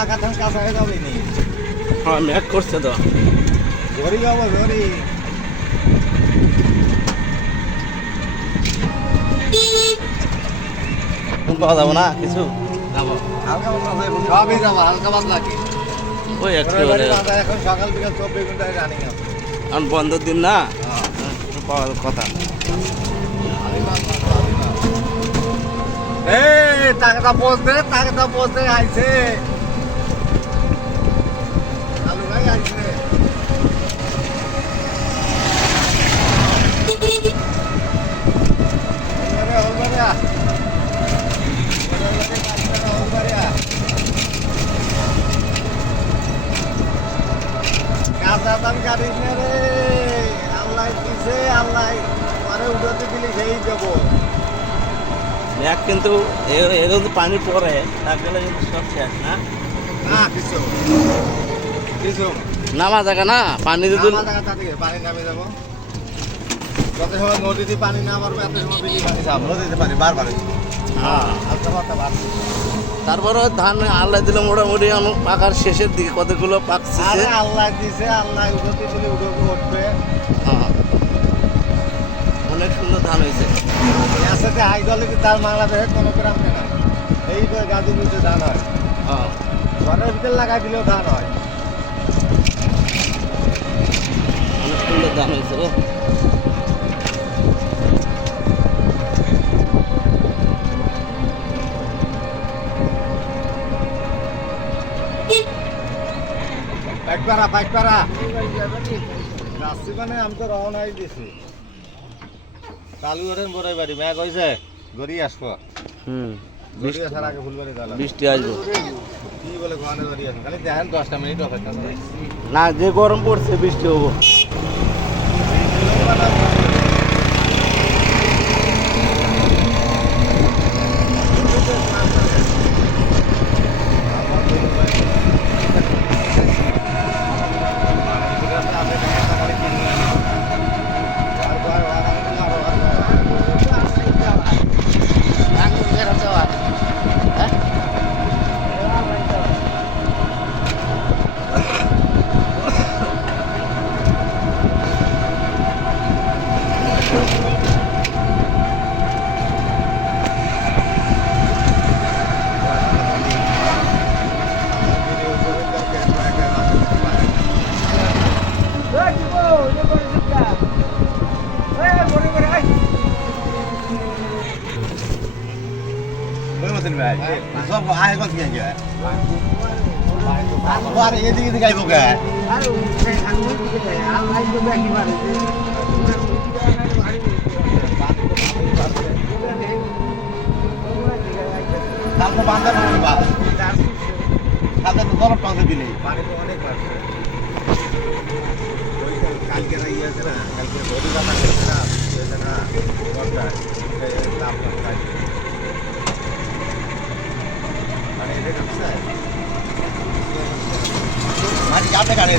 এলাকা থেকে কাছে হয়ে যাবে নি। হ্যাঁ ম্যাক করছে তো ধরি যাবো ধরি। পাওয়া যাবো না কিছু যাবো হালকা পাতলা যাবো, সবই যাবো হালকা পাতলা কি ওই একটু এখন সকাল বিকাল 24 ঘন্টায় রানিং আছে। এখন বন্ধের দিন না একটু পাওয়ার কথা। এই টাকাটা পৌঁছতে আইছে আলু ভাই আইছে। কাঁচা দাম কাটিস না রে, আল্লাহ দিছে, আল্লাহ পরে উঠতে দিলি সেই দেবো। ম্যাক কিন্তু এরকম পানি পড়ে তার গেলে কিন্তু সব শেষ না। না কিছু কিছু নামা জায়গা না পানি যদি পানি নামে যাবো। যত সময় নদীতে পানি না মারবো এত সময় বেশি পানি যাবো নদীতে পানি বারবার। হ্যাঁ আস্তে পাতা বার। তারপরে ধান আল্লাহ দিলে মোটামুটি আমার পাকার শেষের দিকে কতগুলো পাকছে। আরে আল্লাহ দিছে, আল্লাহ উঠতে দিলে উঠবে। হ্যাঁ অনেক সুন্দর ধান হয়েছে। এর সাথে হাই দলে কি তার বাংলাদেশে কোনো গ্রাম না, এই তো গাজীপুরে ধান হয়। হ্যাঁ ঘরের ভিতরে লাগাই দিলেও ধান হয়। অনেক সুন্দর ধান হয়েছে রে। পাইকপাড়া যাচ্ছি মানে আমি তো রওনাই দিছি। চালু করেন বড়াই বাড়ি ম্যাগ হয়েছে গড়ি আসবো। গড়ি আসার আগে ফুলবাড়ি চালা বৃষ্টি আসবো কি বলে ঘরে গড়ি আসবো, খালি দেখেন 10টা মিনিট অপেক্ষা করে। না, যে গরম পড়ছে বৃষ্টি হবো। সব আয় কত গিয়ে আবার এদিকে গাইব গে কালকে বান্ধব বা কালকে তো গরম পাঁচে দিলে পানি তো অনেক বাড়ছে। কালকে ইয়ে আছে না, কালকে বডি বাতা করছে না, হয়েছে না দরকার লাভ দরকার মানে এটা মাটি যাবে গাড়ি